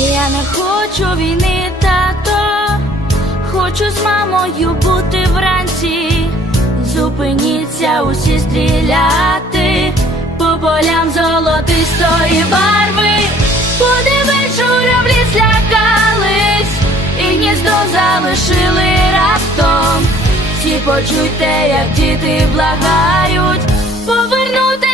Я не хочу війни, тато, хочу з мамою бути вранці. Зупиніться усі стріляти по полям золотистої барви. Подивись, журавлі злякались і гніздо залишили раптом. Всі почуйте, як діти благають повернути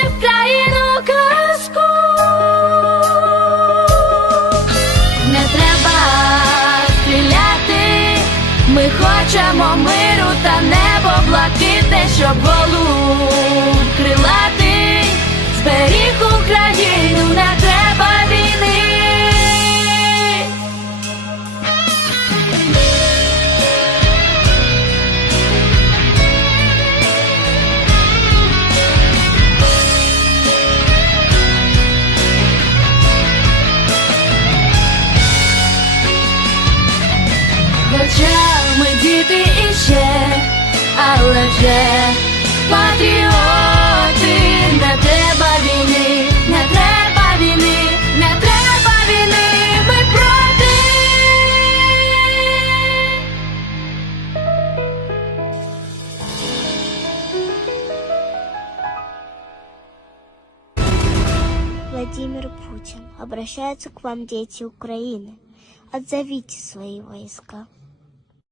хочемо миру та небо блакитне, щоб голуб крилатий зберіг Україну, не треба війни. Хоча Владимир Путин. Обращаются к вам дети Украины. Отзовите свои войска.